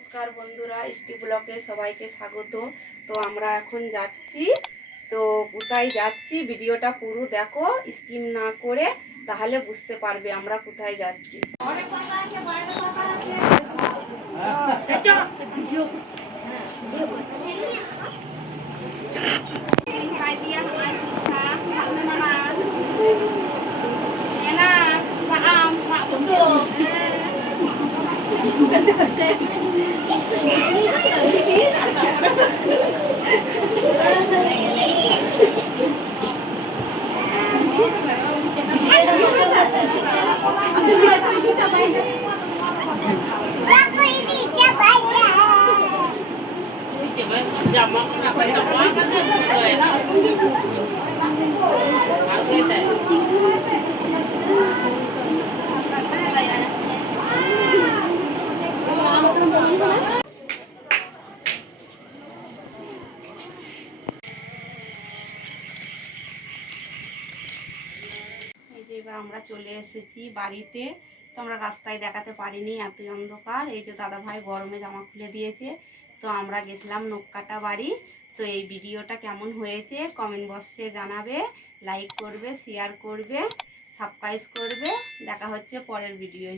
নমস্কার বন্ধুরা, ইষ্টি ব্লকে সবাইকে স্বাগত। তো আমরা এখন যাচ্ছি, তো কোথায় যাচ্ছি ভিডিওটা পুরো দেখো, স্কিপ না করে, তাহলে বুঝতে পারবে আমরা কোথায় যাচ্ছি। Jamak apa jamak kan boleh. এই যে এবার আমরা চলে এসেছি বাড়িতে। তো আমরা রাস্তায় দেখাতে পারিনি, এতই অন্ধকার। এই যে দাদা ভাই গরমে জামা খুলে দিয়েছে। তো আমরা গেছিলাম নককাটা বাড়ি। তো এই ভিডিওটা কেমন হয়েছে কমেন্ট বক্সে জানাবে, লাইক করবে, শেয়ার করবে, সাবস্ক্রাইব করবে। দেখা হচ্ছে পরের ভিডিওয়।